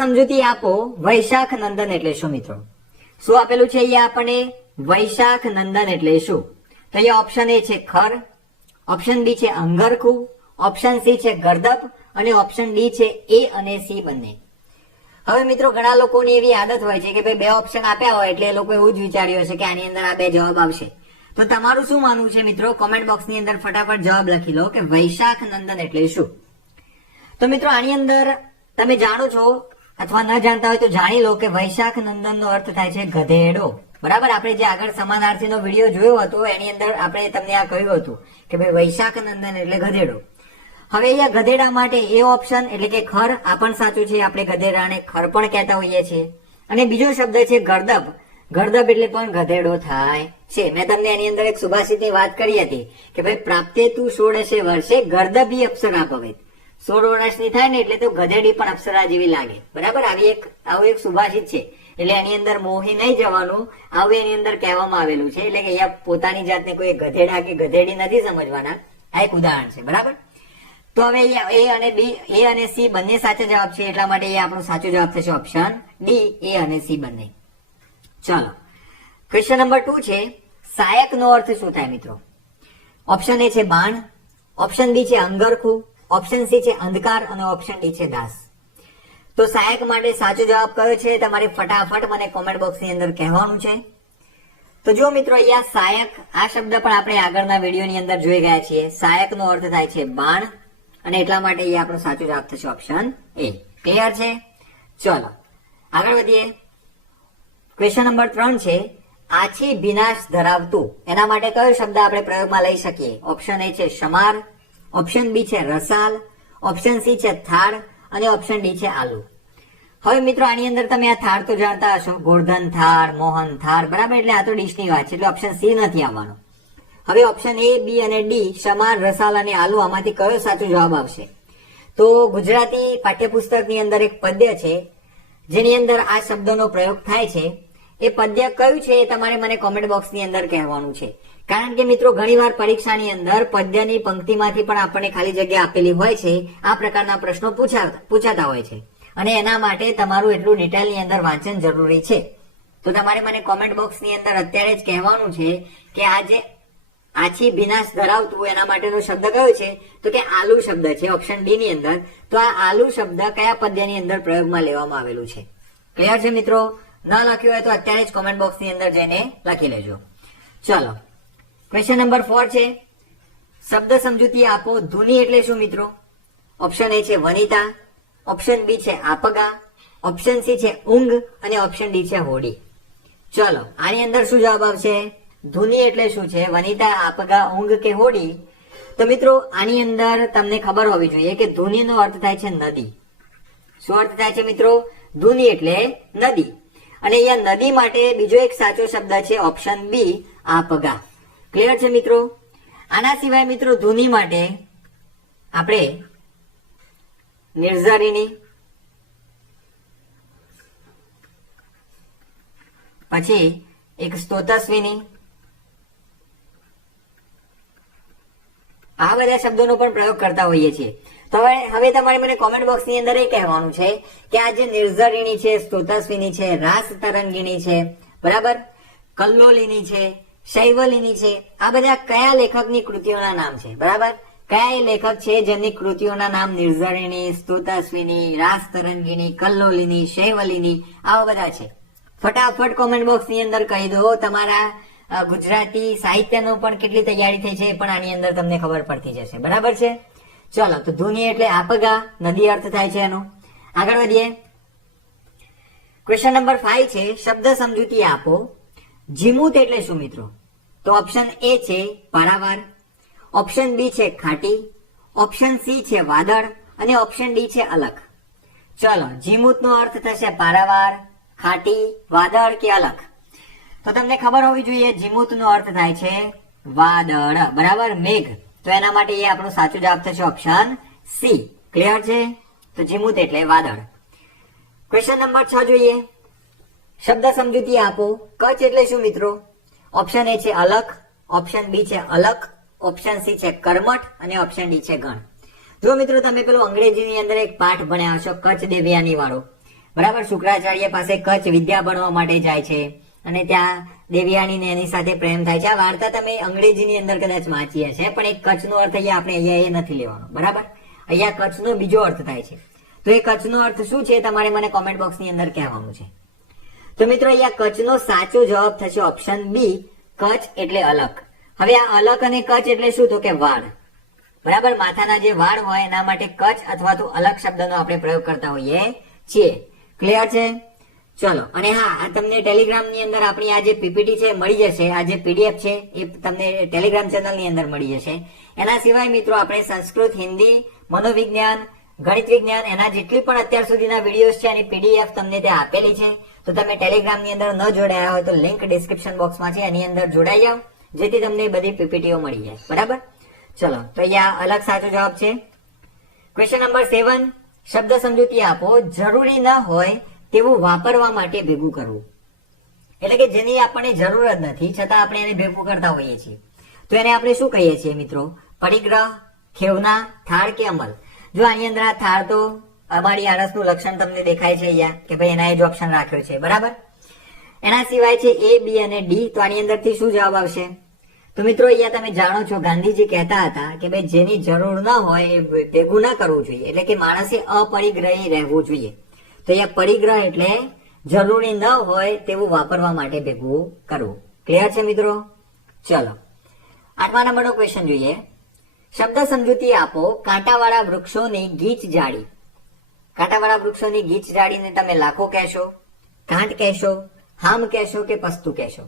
સમજૂતી આપો વૈશાખ નંદન એટલે શું મિત્રો? શું આપેલું છે અહીંયા આપણને? વૈશાખ નંદન એટલે શું? તો અહીંયા ઓપ્શન એ છે ખર, ઓપ્શન બી છે અંગરખું, ઓપ્શન સી છે ગરદપ અને ઓપ્શન ડી છે એ અને સી બંને. હવે મિત્રો ઘણા લોકોની એવી આદત હોય છે કે ભાઈ બે ઓપ્શન આપ્યા હોય એટલે એ લોકો એવું જ વિચાર્યું હશે કે આની અંદર આ બે જવાબ આવશે. તો તમારું શું માનવું છે મિત્રો? કોમેન્ટ બોક્સની અંદર ફટાફટ જવાબ લખી લો કે વૈશાખ નંદન એટલે શું. તો મિત્રો આની અંદર તમે જાણો છો અથવા ન જાણતા હોય તો જાણી લો કે વૈશાખ નંદન નો અર્થ થાય છે ગધેડો. બરાબર, આપણે જે આગળ સમાનાર્થીનો વિડીયો જોયો હતો એની અંદર આપણે તમને આ કહ્યું હતું કે ભાઈ વૈશાખ નંદન એટલે ગધેડો. હવે અહીંયા ગધેડા માટે એ ઓપ્શન એટલે કે ખર આ પણ સાચું છે, આપણે ગધેડાને ખર પણ કહેતા હોઈએ છીએ. અને બીજો શબ્દ છે ગરદપ, ગરદપ એટલે પણ ગધેડો થાય છે. મેં તમને એની અંદર એક સુભાષિતની વાત કરી હતી કે ભાઈ પ્રાપ્તે તું 16 વર્ષે ગરદપી અપ્સરા ભવેત. 16 વર્ષની થાય ને એટલે તો ગધેડી પણ અપ્સરા જેવી લાગે. બરાબર, આવું એક સુભાષિત છે એટલે એની અંદર મોહી નહીં જવાનું, આવું એની અંદર કહેવામાં આવેલું છે. એટલે કે અહીંયા પોતાની જાતને કોઈ ગધેડા કે ગધેડી નથી સમજવાના, આ એક ઉદાહરણ છે. બરાબર, તો હવે એ અને સી બંને સાચા જવાબ છે એટલા માટે એ આપણો સાચો જવાબ થશે ઓપ્શન ડી, એ અને સી બંને. ચલો ક્વેશ્ચન નંબર 2 છે સહાયક નો અર્થ શું થાય મિત્રો? ઓપ્શન એ છે બાણ, ઓપ્શન બી છે અંગરખું, ઓપ્શન સી છે અંધકાર અને ઓપ્શન ડી છે દાસ. તો સહાયક માટે સાચો જવાબ કયો છે તમારે ફટાફટ મને કોમેન્ટ બોક્સ ની અંદર કહેવાનું છે. તો જો મિત્રો અહીંયા સહાયક આ શબ્દ પણ આપણે આગળના વિડીયોની અંદર જોઈ ગયા છીએ. સહાયક નો અર્થ થાય છે બાણ અને એટલા માટે અહીંયા આપણો સાચો જવાબ થશે ઓપ્શન એ. ક્લિયર છે? ચલો આગળ વધીએ. ક્વેશ્ચન નંબર 3 છે આછી ભીનાશ ધરાવતું, એના માટે કયો શબ્દ આપણે પ્રયોગમાં લઈ શકીએ? ઓપ્શન એ છે શમાર, ઓપ્શન બી છે રસાલ, ઓપ્શન સી છે થાળ અને ઓપ્શન ડી છે આલુ. હવે મિત્રો આની અંદર તમે આ થાળ તો જાણતા હશો, ગોર્ધન થાળ, મોહન થાળ. બરાબર, એટલે આ તો ડીશની વાત છે એટલે ઓપ્શન સી નથી આવવાનો. હવે ઓપ્શન એ, બી અને ડી શમાર, રસાલ અને આલુ આમાંથી કયો સાચો જવાબ આવશે? તો ગુજરાતી પાઠ્યપુસ્તકની અંદર એક પદ્ય છે જેની અંદર આ શબ્દનો પ્રયોગ થાય છે. એ પદ્ય કયું છે એ તમારે મને કોમેન્ટ બોક્સની અંદર કહેવાનું છે. કારણ કે મિત્રો ઘણીવાર પરીક્ષાની અંદર પદ્યની પંક્તિમાંથી પણ આપણને ખાલી જગ્યા આપેલી હોય છે. આ પ્રકારના પ્રશ્નો પૂછાતા હોય છે અને એના માટે તમારું એટલું ડિટેલની અંદર વાંચન જરૂરી છે. તો તમારે મને કોમેન્ટ બોક્સની અંદર અત્યારે જ કહેવાનું છે કે આ જે આછી ભીનાશ ધરાવતું એના માટેનો શબ્દ કયો છે? તો કે આલુ શબ્દ છે ઓપ્શન ડી ની અંદર. તો આ આલુ શબ્દ કયા પદ્યની અંદર પ્રયોગમાં લેવામાં આવેલું છે? ક્લિયર છે મિત્રો? ન લખ્યું હોય તો અત્યારે જ કોમેન્ટ બોક્સની અંદર જઈને લખી લેજો. ચલો ક્વેશ્ચન નંબર 4 છે શબ્દ સમજૂતી આપો ધૂની એટલે શું મિત્રો? ઓપ્શન એ છે વનિતા, ઓપ્શન બી છે આપગા, ઓપ્શન સી છે ઊંઘ અને ઓપ્શન ડી છે હોડી. ચલો આની અંદર શું જવાબ આવશે? ધૂની એટલે શું છે? વનિતા, આપગા, ઊંઘ કે હોડી? તો મિત્રો આની અંદર તમને ખબર હોવી જોઈએ કે ધૂની નો અર્થ થાય છે નદી. શું અર્થ થાય છે મિત્રો? ધૂની એટલે નદી. અને અહીંયા નદી માટે બીજો એક સાચો શબ્દ છે ઓપ્શન બી આપગા. ક્લિયર છે મિત્રો? આના સિવાય મિત્રો ધૂની માટે આપણે નિર્ઝરિણી, પછી એક સ્તોતસ્વિની, આ બધા શબ્દોનો પણ પ્રયોગ કરતા હોઈએ છીએ. તો હવે તમારે મને કોમેન્ટ બોક્સ ની અંદર એ કહેવાનું છે કે આ જે નિર્ઝરિણી છે, સ્તોતસ્વિની છે, રાસ તરંગિણી છે, બરાબર, કલ્લોલિની છે, શૈવલિની છે, આ બધા કયા લેખકની કૃતિઓના નામ છે? બરાબર, કયા એ લેખક છે જેમની કૃતિઓના નામ નિર્ઝરિણી, સ્તોતસ્વિની, રાસ તરંગિણી, કલ્લોલિની, શૈવલિની આવા બધા છે? ફટાફટ કોમેન્ટ બોક્સ ની અંદર કહી દો. તમારા ગુજરાતી સાહિત્યનો પણ કેટલી તૈયારી થઈ છે એ પણ આની અંદર તમને ખબર પડતી જશે. બરાબર છે? ચલો તો ધૂની એટલે આપગા, નદી અર્થ થાય છે એનો. આગળ વધીએ. ક્વેશ્ચન નંબર 5 છે શબ્દ સમજૂતી આપો જીમૂત એટલે શું મિત્રો? તો ઓપ્શન એ છે પારાવાર, ઓપ્શન બી છે ખાટી, ઓપ્શન સી છે વાદળ અને ઓપ્શન ડી છે અલખ. ચલો જીમૂત નો અર્થ થશે પારાવાર, ખાટી, વાદળ કે અલખ? તો તમને ખબર હોવી જોઈએ જીમૂત નો અર્થ થાય છે વાદળ. બરાબર, મેઘ. તો એના માટે એ આપણો સાચો જવાબ થશે ઓપ્શન સી. ક્લિયર છે? તો જીમૂત એટલે વાદળ. ક્વેશ્ચન નંબર 6 જોઈએ. શબ્દ સમજૂતી આપો કચ્છ એટલે શું મિત્રો? ઓપ્શન એ છે અલખ, ઓપ્શન બી છે અલખ, ઓપ્શન સી છે કર્મઠ અને ઓપ્શન ડી છે ગણ. જો મિત્રો તમે પેલો અંગ્રેજીની અંદર એક પાઠ ભણ્યા હશો કચ્છ દેવ્યાની વાળો, બરાબર. શુક્રાચાર્ય પાસે કચ્છ વિદ્યા ભણવા માટે જાય છે અને ત્યાં દેવયાની ને એની સાથે પ્રેમ થાય છે. આ વાર્તા તમે અંગ્રેજીની અંદર કદાચ વાંચી હશે, પણ એક કચ્છનો અર્થ અહીંયા આપણે અહીંયા એ નથી લેવાનો. બરાબર. અહીંયા કચ્છનો બીજો અર્થ થાય છે. તો એ કચ્છનો અર્થ શું છે તમારે મને કોમેન્ટ બોક્સની અંદર કહેવાનું છે. તો મિત્રો અહીંયા કચ્છનો સાચો જવાબ થશે ઓપ્શન બી, કચ્છ એટલે અલક. હવે આ અલક અને કચ્છ એટલે શું? તો કે વાળ. બરાબર. માથાના જે વાળ હોય એના માટે કચ્છ અથવા તો અલક શબ્દનો આપણે પ્રયોગ કરતા હોઈએ છીએ. ક્લિયર છે? ચલો. અને હા, આ તમને ટેલિગ્રામ ની અંદર આપણી આ જે પીપીટી છે મળી જશે. આ જે પીડીએફ છે એ તમને ટેલિગ્રામ ચેનલ ની અંદર મળી જશે. એના સિવાય મિત્રો આપણે સંસ્કૃત, હિન્દી, મનોવિજ્ઞાન, ગણિત વિજ્ઞાન એના જેટલી પણ અત્યાર સુધીના વિડીયોઝ છે એની પીડીએફ તમને ત્યાં આપેલી છે. તો તમે ટેલિગ્રામ ની અંદર ન જોડાયા હોય તો લિંક ડિસ્ક્રિપ્શન બોક્સમાં છે, એની અંદર જોડાઈ જાઓ જેથી તમને બધી પીપીટીઓ મળી જાય. બરાબર. ચલો, તો અહીંયા અલગ સાચો જવાબ છે. ક્વેશ્ચન નંબર 7, શબ્દ સમજૂતી આપો. જરૂરી ન હોય તેવું વાપરવા માટે ભેગું કરવું. એટલે કે જેની આપણને જરૂર જ નથી છતાં આપણે એને ભેગું કરતા હોઈએ છીએ, તો એને આપણે શું કહીએ છીએ મિત્રો? પરિગ્રહ, ખેવના, થાળ કે અમલ. જો આની અંદર આ થાળ તો અમારી આળસનું લક્ષણ તમને દેખાય છે અહીંયા કે ભાઈ એના એ જ ઓપ્શન રાખ્યો છે. બરાબર. એના સિવાય છે એ, બી અને ડી. તો આની અંદરથી શું જવાબ આવશે? તો મિત્રો અહીંયા તમે જાણો છો ગાંધીજી કહેતા હતા કે ભાઈ જેની જરૂર ન હોય એ ભેગું ના કરવું જોઈએ. એટલે કે માણસે અપરિગ્રહી રહેવું જોઈએ. તો અહીંયા પરિગ્રહ એટલે જરૂરી ન હોય તેવું વાપરવા માટે ભેગું કરવું. ક્લિયર છે મિત્રો? ચલો, 8મા નંબરનો ક્વેશ્ચન જોઈએ. શબ્દ સમજૂતી આપો. કાંટાવાળા વૃક્ષોની ગીચ જાડી. કાંટાવાળા વૃક્ષોની ગીચ જાડીને તમે લાખો કહેશો, કાંટ કહેશો, હામ કહેશો કે પસ્તુ કહેશો?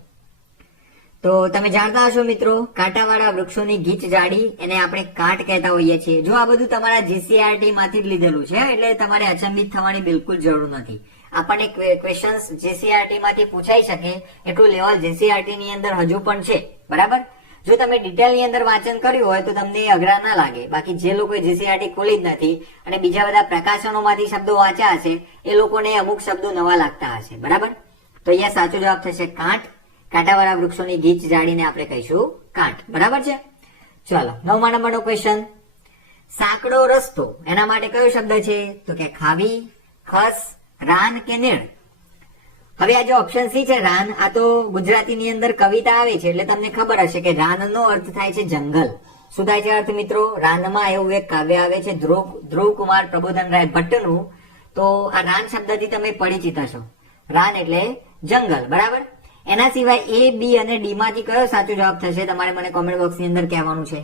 તો તમે જાણતા હશો મિત્રો, કાંટાવાળા વૃક્ષોની ગીચ જાડી એને આપણે કાંટ કહેતા હોઈએ છીએ. જો આ બધું તમારા જીસીઆરટી માંથી જ લીધેલું છે એટલે તમારે અચંબિત થવાની બિલકુલ જરૂર નથી. આપણને ક્વેશ્ચન્સ જીસીઆરટી માંથી પૂછાઈ શકે એટલું લેવલ જીસીઆરટી ની અંદર હજુ પણ છે. બરાબર. જો તમે ડિટેલ ની અંદર વાંચન કર્યું હોય તો તમને અઘરા ના લાગે. બાકી જે લોકોએ જીસીઆરટી ખોલી જ નથી અને બીજા બધા પ્રકાશનોમાંથી શબ્દો વાંચ્યા હશે એ લોકોને અમુક શબ્દો નવા લાગતા હશે. બરાબર. તો અહીંયા સાચો જવાબ થશે કાંટ. કાંટાવાળા વૃક્ષોની ગીચ જાડીને આપણે કહીશું કાંટ. બરાબર છે. ચલો, 9મા નંબરનો ક્વેશ્ચન. સાંકડો રસ્તો એના માટે કયો શબ્દ છે? તો કે ખાવી, ખસ, રાન કે નેણ. હવે આ જે ઓપ્શન સી છે રાન, આ તો ગુજરાતીની અંદર કવિતા આવે છે એટલે તમને ખબર હશે કે રાનનો અર્થ થાય છે જંગલ. શું થાય છે અર્થ મિત્રો? રાનમાં એવું એક કાવ્ય આવે છે ધ્રુવ કુમાર પ્રબોધનરાય ભટ્ટનું. તો આ રાન શબ્દથી તમે પરિચિત હશો. રાન એટલે જંગલ. બરાબર. એના સિવાય એ, બી અને ડી માંથી કયો સાચો જવાબ થશે તમારે મને કોમેન્ટ બોક્સ ની અંદર કહેવાનું છે.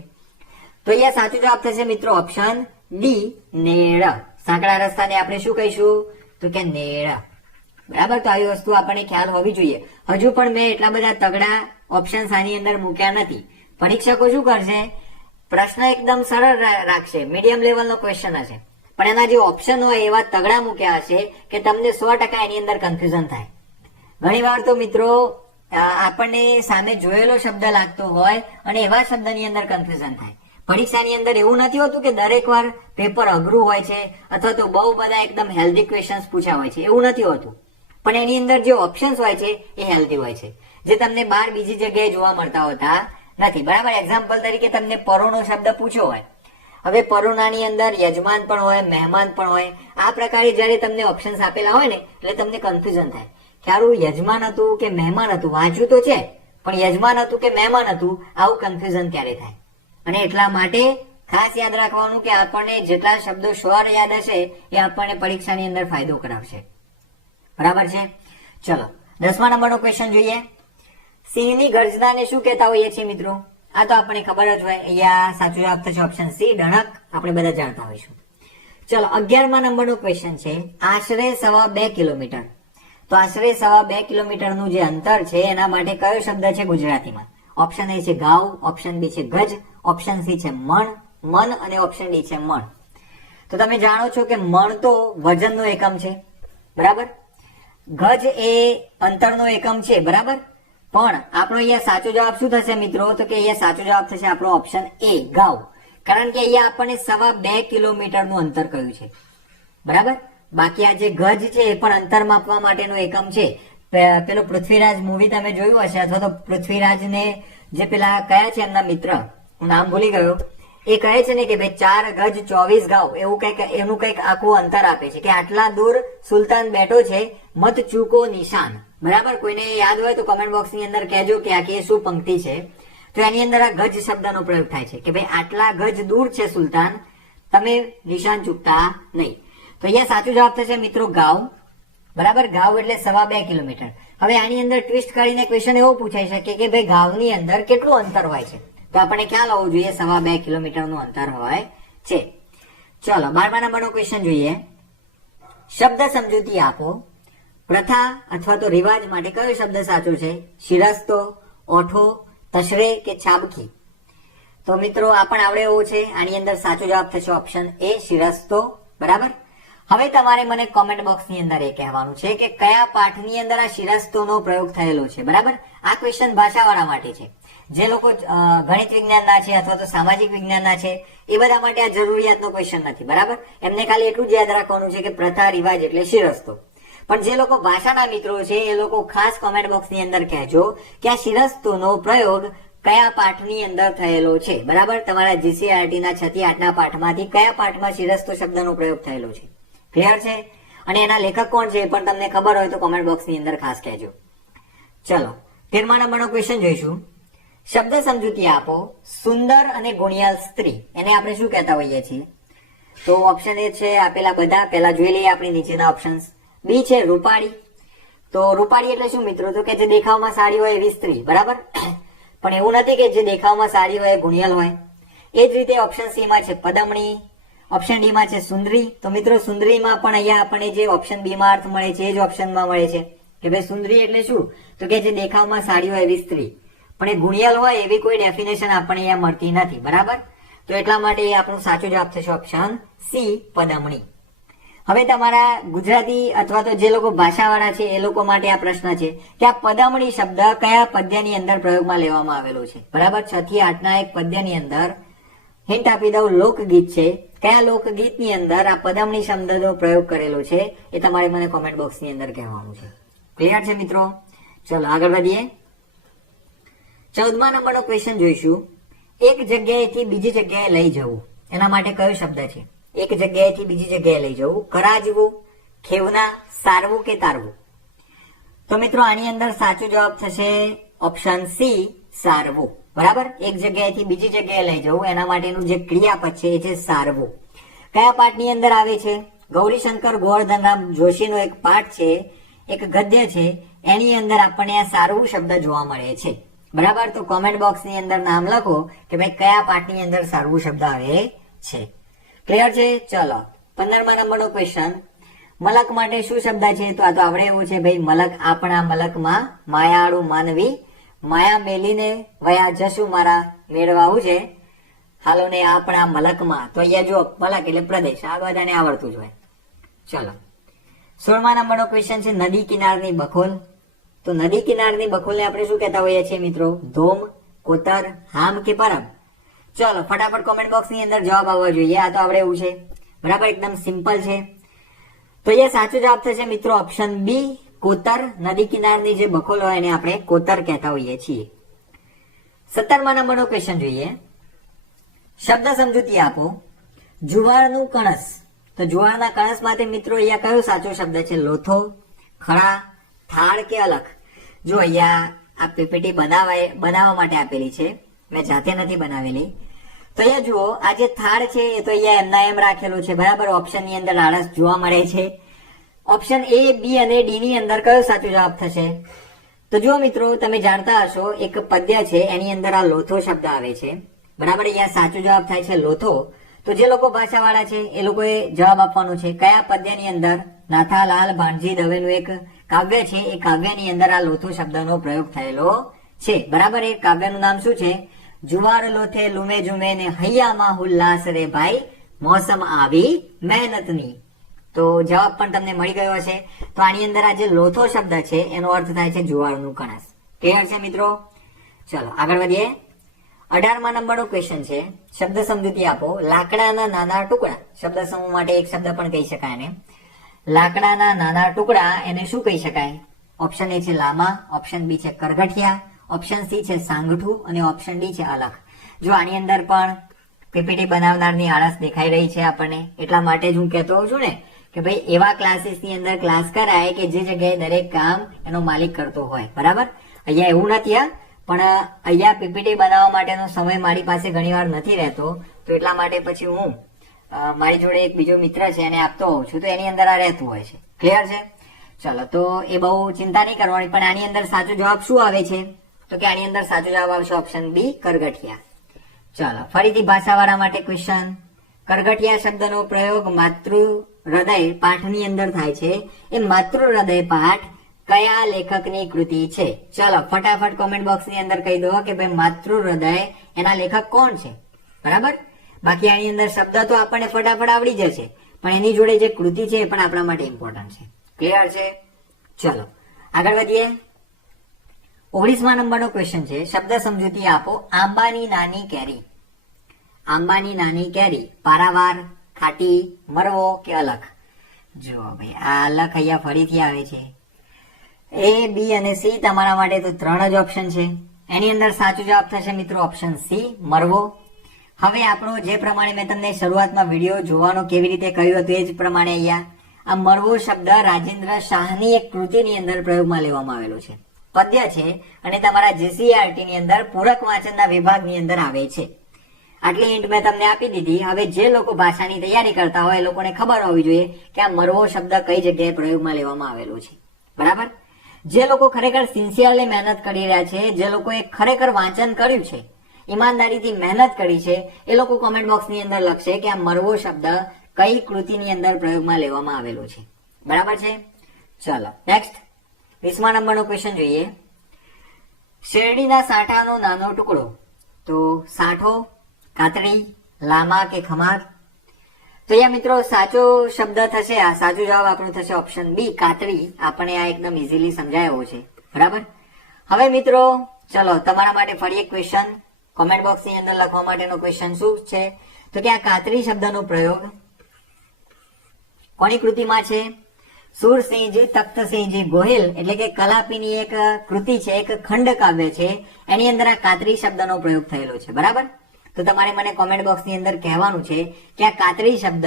તો અહીંયા સાચો જવાબ થશે મિત્રો ઓપ્શન ડી, નેળ. સાંકડા રસ્તાને આપણે શું કહીશું? તો કે નેળ. બરાબર. તો આવી વસ્તુ આપણને ખ્યાલ હોવી જોઈએ. હજુ પણ મેં એટલા બધા તગડા ઓપ્શન આની અંદર મૂક્યા નથી. પરીક્ષકો શું કરશે? પ્રશ્ન એકદમ સરળ રાખશે, મીડિયમ લેવલનો ક્વેશ્ચન હશે, પણ એના જે ઓપ્શન હોય એવા તગડા મૂક્યા હશે કે તમને 100% એની અંદર કન્ફ્યુઝન થાય. ઘણી વાર તો મિત્રો આપણને સામે જોયેલો શબ્દ લાગતો હોય અને એવા શબ્દની અંદર કન્ફ્યુઝન થાય. પરીક્ષાની અંદર એવું નથી હોતું કે દરેક વાર પેપર અઘરું હોય છે અથવા તો બહુ બધા એકદમ હેલ્ધી ક્વેશ્ચન્સ પૂછ્યા હોય છે, એવું નથી હોતું. પણ એની અંદર જે ઓપ્શન્સ હોય છે એ હેલ્ધી હોય છે, જે તમને બહાર બીજી જગ્યાએ જોવા મળતા હોતા નથી. બરાબર. એક્ઝામ્પલ તરીકે તમને પરોનો શબ્દ પૂછ્યો હોય. હવે પરોનાની અંદર યજમાન પણ હોય, મહેમાન પણ હોય. આ પ્રકારે જયારે તમને ઓપ્શન્સ આપેલા હોય ને એટલે તમને કન્ફ્યુઝન થાય. ક્યારું યજમાન હતું કે મહેમાન હતું? વાંચ્યું તો છે પણ યજમાન હતું કે મહેમાન હતું આવું કન્ફ્યુઝન ક્યારે થાય? અને એટલા માટે ખાસ યાદ રાખવાનું કે આપણને જેટલા શબ્દો શ્યોર યાદ હશે એ આપણને પરીક્ષાની અંદર ફાયદો કરાવશે. બરાબર છે. ચલો, 10મા નંબરનો ક્વેશ્ચન જોઈએ. સિંહની ગર્જનાને શું કહેતા હોઈએ છીએ મિત્રો? આ તો આપણને ખબર જ હોય. અહીંયા સાચો જવાબ થશે ઓપ્શન સી, ડણક. આપણે બધા જાણતા હોઈશું. ચલો, 11મા નંબરનો ક્વેશ્ચન છે. આશરે 2.25 કિલોમીટર. તો આશરે 2.25 કિલોમીટરનું જે અંતર છે એના માટે કયો શબ્દ છે ગુજરાતીમાં? ઓપ્શન એ છે ગાવ, ઓપ્શન બી છે ગજ, ઓપ્શન સી છે મન અને ઓપ્શન ડી છે મણ. તો તમે જાણો છો કે મણ તો વજનનો એકમ છે. બરાબર. ગજ એ અંતરનો એકમ છે. બરાબર. પણ આપણો અહીંયા સાચો જવાબ શું થશે મિત્રો? તો કે અહીંયા સાચો જવાબ થશે આપણો ઓપ્શન એ, ગાવ. કારણ કે અહીંયા આપણને 2.25 કિલોમીટરનું અંતર કહ્યું છે. બરાબર. બાકી આ જે ગજ છે એ પણ અંતર માપવા માટેનો એકમ છે. પેલો પૃથ્વીરાજ મૂવી તમે જોયું હશે, અથવા તો પૃથ્વીરાજને જે પેલા કયા છે એમના મિત્ર, હું નામ ભૂલી ગયો, એ કહે છે ને કે ભાઈ 4 ગજ 24 ગાઉ એવું કઈક એનું કઈક આખું અંતર આપે છે કે આટલા દૂર સુલતાન બેઠો છે, મત ચૂકો નિશાન. બરાબર, કોઈને યાદ હોય તો કોમેન્ટ બોક્સ ની અંદર કહેજો કે આ કે શું પંક્તિ છે. તો એની અંદર આ ગજ શબ્દનો પ્રયોગ થાય છે કે ભાઈ આટલા ગજ દૂર છે સુલતાન, તમે નિશાન ચૂકતા નહીં. તો અહીંયા સાચો જવાબ થશે મિત્રો ગાઉ. બરાબર, ગાઉ એટલે 2.25 કિલોમીટર. હવે આની અંદર ટ્વિસ્ટ કરીને ક્વેશ્ચન એવો પૂછાઈ શકે કે ભાઈ ગાઉની અંદર કેટલું અંતર હોય છે? તો આપણે ખ્યાલ હોવો જોઈએ 2.25 કિલોમીટરનું અંતર હોય છે. ચલો 12મા નંબરનો ક્વેશ્ચન જોઈએ. શબ્દ સમજૂતી આપો. પ્રથા અથવા તો રિવાજ માટે કયો શબ્દ સાચો છે? શિરસ્તો, ઓઠો, તશરે કે છાબકી? તો મિત્રો આ પણ આવડે એવું છે. આની અંદર સાચો જવાબ થશે ઓપ્શન એ, શિરસ્તો. બરાબર, હવે તમારે મને કોમેન્ટ બોક્સ ની અંદર એ કહેવાનું છે કે કયા પાઠની અંદર આ શિરસ્તોનો પ્રયોગ થયેલો છે. બરાબર, આ ક્વેશ્ચન ભાષાવાળા માટે છે. જે લોકો ગણિત વિજ્ઞાનના છે અથવા તો સામાજિક વિજ્ઞાનના છે એ બધા માટે આ જરૂરિયાતનો ક્વેશ્ચન નથી. બરાબર, એમને ખાલી એટલું જ યાદ રાખવાનું છે કે પ્રથા, રિવાજ એટલે શિરસ્તો. પણ જે લોકો ભાષાના મિત્રો છે એ લોકો ખાસ કોમેન્ટ બોક્સ ની અંદર કહેજો કે આ શિરસ્તોનો પ્રયોગ કયા પાઠની અંદર થયેલો છે. બરાબર, તમારા જીસીઆરટી ના 6 થી 8 ના પાઠમાંથી કયા પાઠમાં શિરસ્તો શબ્દનો પ્રયોગ થયેલો છે? ક્લિયર છે? અને એના લેખક કોણ છે એ પણ તમને ખબર હોય તો કોમેન્ટ બોક્સ ની અંદર ખાસ કહેજો. ચલો 13મા નંબરનો ક્વેશ્ચન જોઈશું. શબ્દ સમજૂતી આપો. સુંદર અને ગુણિયાલ સ્ત્રી એને આપણે શું કહેતા હોઈએ છીએ? તો ઓપ્શન એ છે આપેલા બધા. પહેલા જોઈ લઈએ આપણે નીચેના ઓપ્શન્સ. બી છે રૂપાળી. તો રૂપાળી એટલે શું મિત્રો? તો કે જે દેખાવમાં સારી હોય એવી સ્ત્રી. બરાબર, પણ એવું નથી કે જે દેખાવમાં સારી હોય ગુણિયાલ હોય. એ જ રીતે ઓપ્શન સી માં છે પદમણી. ઓપ્શન ડી માં છે સુંદરી. તો મિત્રો સુંદરીમાં પણ અહીંયા આપણને જે ઓપ્શન બી માં અર્થ મળે છે એ જ ઓપ્શનમાં મળે છે કે ભાઈ સુંદરી એટલે શું? તો કે જે દેખાવમાં સારી હોય એવી સ્ત્રી. પણ એ ગુણિયાલ હોય એવી કોઈ ડેફિનેશન આપણને અહીંયા મળતી નથી. બરાબર, તો એટલા માટે એ આપણો સાચો જવાબ થશે ઓપ્શન સી, પદમણી. હવે તમારા ગુજરાતી અથવા તો જે લોકો ભાષાવાળા છે એ લોકો માટે આ પ્રશ્ન છે કે આ પદમણી શબ્દ કયા પદ્યની અંદર પ્રયોગમાં લેવામાં આવેલો છે? બરાબર, 6 થી 8 ના એક પદ્યની અંદર. હિન્ટ આપી દઉં, લોકગીત છે. કયા લોકગીતની અંદર આ પદમણી શબ્દનો પ્રયોગ કરેલો છે એ તમારે મને કોમેન્ટ બોક્સની અંદર કહેવાનું છે. ક્લિયર છે મિત્રો? ચલો આગળ વધીએ. 14મા નંબરનો ક્વેશ્ચન જોઈશું. એક જગ્યાએથી બીજી જગ્યાએ લઈ જવું, એના માટે કયો શબ્દ છે? એક જગ્યાએથી બીજી જગ્યાએ લઈ જવું. કરાજવું, ખેવના, સારવું કે તારવું? તો મિત્રો આની અંદર સાચો જવાબ થશે ઓપ્શન સી, સારવું. બરાબર, એક જગ્યાએથી બીજી જગ્યાએ લઈ જવું એના માટેનું જે ક્રિયાપદ છે એ છે સારવું. કયા પાઠની અંદર આવે છે? ગૌરીશંકર ગોવર્ધનરામ જોશીનો એક પાઠ છે, એક ગદ્ય છે, એની અંદર આપણને આ સારવું શબ્દ જોવા મળે છે. બરાબર, તો કોમેન્ટ બોક્સ ની અંદર નામ લખો કે ભાઈ કયા પાઠની અંદર સારવું શબ્દ આવે છે. ક્લિયર છે? ચલો 15મા નંબરનો ક્વેશ્ચન. મલક માટે શું શબ્દ છે? તો આ તો આવડે એવું છે ભાઈ. મલક આપણા મલકમાં માયાળુ માનવી, માયા મેલીને વયા જશું મારા મેળવાવું છે, હાલો ને આપણા મલકમાં. તો અહીંયા જો મલક એટલે પ્રદેશ, આ બધાને આવડતું જ હોય. ચલો 16મા નંબરનો ક્વેશ્ચન છે. નદી કિનારની બખોલ. તો નદી કિનારની બખોલને આપણે શું કહેતા હોઈએ છીએ મિત્રો? ધોમ, કોતર, હામ કે પરમ? ચલો ફટાફટ કોમેન્ટ બોક્સ ની અંદર જવાબ આવવા જોઈએ. આ તો આવડે એવું છે. બરાબર, એકદમ સિમ્પલ છે. તો એ સાચો જવાબ થશે મિત્રો ઓપ્શન બી, કોતર. નદી કિનારની જે બખોલ હોય એને આપણે કોતર કહેતા હોઈએ છીએ. 17મા નંબરનો ક્વેશ્ચન જોઈએ. શબ્દ સમજૂતી આપો. જુવારનું કણસ. તો જુવારના કણસ માટે મિત્રો અહીંયા કયો સાચો શબ્દ છે? લોથો, ખડા, થાળ કે અલખ? જો અહીંયા આ પીપીટી બનાવવા માટે આપેલી છે, મેં જાતે નથી બનાવેલી. તો અહીંયા જુઓ, આ જે થાળ છે એ તો અહીંયા એમના એમ રાખેલું છે. બરાબર, ઓપ્શન ની અંદર આળસ જોવા મળે છે. ઓપ્શન એ, બી અને ડી ની અંદર કયો સાચો જવાબ થશે? તો જુઓ મિત્રો, તમે જાણતા હશો એક પદ્ય છે એની અંદર આ લોથો શબ્દ આવે છે. બરાબર, અહીંયા સાચો જવાબ થાય છે લોથો. તો જે લોકો ભાષાવાળા છે એ લોકોએ જવાબ આપવાનો છે. કયા પદ્યની અંદર? નાથાલાલ ભાણજી દવેનું એક કાવ્ય છે, એ કાવ્યની અંદર આ લોથો શબ્દનો પ્રયોગ થયેલો છે. બરાબર, એ કાવ્યનું નામ શું છે? જુવાર લોથે લુમે જુમે ને હૈયામાં હુલ્લાસ રે ભાઈ, મોસમ આવી મહેનતની. તો જવાબ પણ તમને મળી ગયો હશે. તો આની અંદર આ જે લોથો શબ્દ છે એનો અર્થ થાય છે જુવારનું કણસ. ક્લિયર છે મિત્રો? ચલો આગળ વધીએ. 18મા નંબરનો ક્વેશ્ચન છે. શબ્દ સમજૂતી આપો. લાકડાના નાના ટુકડા. શબ્દ સમૂહ માટે એક શબ્દ પણ કહી શકાય એને. લાકડાના નાના ટુકડા એને શું કહી શકાય? ઓપ્શન એ છે લામા, ઓપ્શન બી છે કરગઠિયા, ઓપ્શન સી છે સાંગઠું અને ઓપ્શન ડી છે અલખ. જો આની અંદર પણ પીપીટી બનાવનારની આળસ દેખાઈ રહી છે આપણને, એટલા માટે જ હું કહેતો હોઉં છું ને કે ભાઈ એવા ક્લાસીસની અંદર ક્લાસ કરાય કે જે જગ્યાએ દરેક કામ એનો માલિક કરતો હોય, બરાબર. અહીંયા એવું નથી પણ અહીંયા પીપીટી બનાવવા માટેનો સમય મારી પાસે ઘણીવાર નથી રહેતો, તો એટલા માટે પછી હું મારી જોડે એક બીજો મિત્ર છે એને આપતો હોઉં છું, તો એની અંદર આ રહેતું હોય છે. ક્લિયર છે? ચલો, તો એ બહુ ચિંતા નહીં કરવાની. પણ આની અંદર સાચો જવાબ શું આવે છે? તો કે આની અંદર સાચો જવાબ આવશે ઓપ્શન બી, કરગઠિયા. ચાલો, ફરીથી ભાષાવાળા માટે ક્વેશ્ચન. કરગઠિયા શબ્દનો પ્રયોગ માતૃ હૃદય પાઠની અંદર થાય છે. એ માતૃ હૃદય પાઠ કયા લેખકની કૃતિ છે? ચાલો, ફટાફટ કોમેન્ટ બોક્સની અંદર કહી દો કે ભાઈ માતૃ હૃદય એના લેખક કોણ છે, બરાબર. બાકી આની અંદર શબ્દ તો આપણને ફટાફટ આવડી જશે, પણ એની જોડે જે કૃતિ છે એ પણ આપણા માટે ઇમ્પોર્ટન્ટ છે. ક્લિયર છે? ચલો આગળ વધીએ. 19મા નંબરનો ક્વેશ્ચન છે, શબ્દ સમજૂતી આપો. આંબાની નાની કેરી. આંબાની નાની કેરી પારાવાર, ખાટી, મરવો કે અલખ? જુઓ ભાઈ, આ અલખ અહીંયા ફરીથી આવે છે. એ, બી અને સી તમારા માટે તો 3 જ ઓપ્શન છે. એની અંદર સાચો જવાબ થશે મિત્રો ઓપ્શન સી, મરવો. હવે આપણો જે પ્રમાણે મેં તમને શરૂઆતમાં વિડીયો જોવાનો કેવી રીતે કહ્યું હતું એ જ પ્રમાણે અહીંયા આ મરવો શબ્દ રાજેન્દ્ર શાહની એક કૃતિની અંદર પ્રયોગમાં લેવામાં આવેલો છે. પદ્ય છે અને તમારા જીસીઆરટી ની અંદર પૂરક વાંચનના વિભાગની અંદર આવે છે. આટલી હિન્ટ મેં તમને આપી દીધી. હવે જે લોકો ભાષાની તૈયારી કરતા હોય એ લોકોને ખબર હોવી જોઈએ કે આ મરવો શબ્દ કઈ જગ્યાએ પ્રયોગમાં લેવામાં આવેલો છે, બરાબર. જે લોકો ખરેખર સિન્સિયરલી મહેનત કરી રહ્યા છે, જે લોકોએ ખરેખર વાંચન કર્યું છે, ઈમાનદારીથી મહેનત કરી છે, એ લોકો કોમેન્ટ બોક્સની અંદર લખશે કે આ મરવો શબ્દ કઈ કૃતિની અંદર પ્રયોગમાં લેવામાં આવેલો છે, બરાબર છે. ચલો નેક્સ્ટ 20મા નંબરનો ક્વેશ્ચન જોઈએ. શેરડીના સાંઠાનો નાનો ટુકડો. તો સાંઠો, કાતરી, લામા કે ખમાર? તો અહીંયા મિત્રો સાચો શબ્દ થશે, આ સાચો જવાબ આપણો થશે ઓપ્શન બી, કાતરી. આપણે આ એકદમ ઇઝીલી સમજાયો છે, બરાબર. હવે મિત્રો ચલો તમારા માટે ફરી એક ક્વેશ્ચન કોમેન્ટ બોક્સની અંદર લખવા માટેનો ક્વેશ્ચન શું છે? તો કે આ કાતરી શબ્દનો પ્રયોગ કોની કૃતિમાં છે? સુરસિંહજી તખ્તસિંહજી ગોહિલ એટલે કે કલાપીની એક કૃતિ છે, એક ખંડ કાવ્ય છે, એની અંદર આ કાતરી શબ્દનો પ્રયોગ થયેલો છે, બરાબર. તો તમારે મને કોમેન્ટ બોક્સની અંદર કહેવાનું છે કે આ કાતરી શબ્દ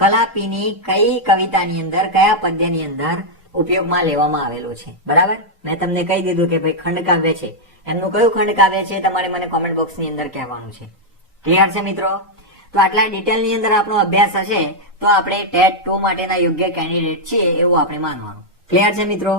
કલાપીની કઈ કવિતાની અંદર, કયા પદ્યની અંદર ઉપયોગમાં લેવામાં આવેલો છે, બરાબર. મેં તમને કહી દીધું કે ભાઈ ખંડ કાવ્ય છે, એમનું કયું ખંડ કાવ્ય છે તમારે મને કોમેન્ટ બોક્સની અંદર કહેવાનું છે. ક્લિયર છે મિત્રો? તો આટલા ડિટેલની અંદર આપણો અભ્યાસ હશે તો આપણે ટેટ 2 માટેના યોગ્ય કેન્ડિડેટ છીએ એવું આપણે માનવાનું. ક્લિયર છે મિત્રો?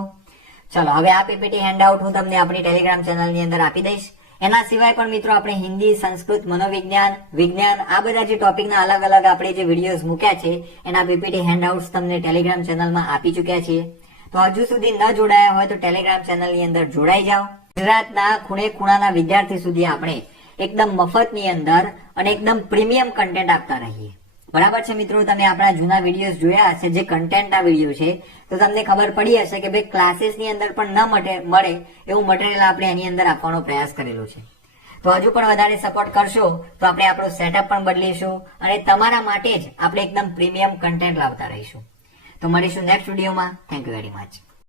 ચલો હવે આ પીપીટી હેન્ડઆઉટ હું તમને આપણી ટેલિગ્રામ ચેનલની અંદર આપી દઈશ. એના સિવાય પણ મિત્રો આપણે હિન્દી, સંસ્કૃત, મનોવિજ્ઞાન, વિજ્ઞાન આ બધા જે ટોપિકના અલગ અલગ આપણે જે વિડીયોઝ મૂક્યા છે એના પીપીટી હેન્ડઆઉટ્સ તમને ટેલિગ્રામ ચેનલમાં આપી ચૂક્યા છીએ. તો હજુ સુધી ન જોડાયા હોય તો ટેલિગ્રામ ચેનલની અંદર જોડાઈ જાઓ. ગુજરાતના ખૂણે ખૂણાના વિદ્યાર્થી સુધી આપણે એકદમ મફતની અંદર અને એકદમ પ્રીમિયમ કન્ટેન્ટ આપતા રહીએ, બરાબર છે મિત્રો. તમે આપણા જૂના વિડીયોઝ જોયા હશે, જે કન્ટેન્ટના વિડીયો છે, તો તમને ખબર પડી હશે કે ભાઈ ક્લાસીસની અંદર પણ ન મળે એવું મટીરિયલ આપણે એની અંદર આપવાનો પ્રયાસ કરેલો છે. તો હજુ પણ વધારે સપોર્ટ કરશો તો આપણે આપણો સેટઅપ પણ બદલીશું અને તમારા માટે જ આપણે એકદમ પ્રીમિયમ કન્ટેન્ટ લાવતા રહીશું. તો મળીશું નેક્સ્ટ વિડીયોમાં. Thank you very much.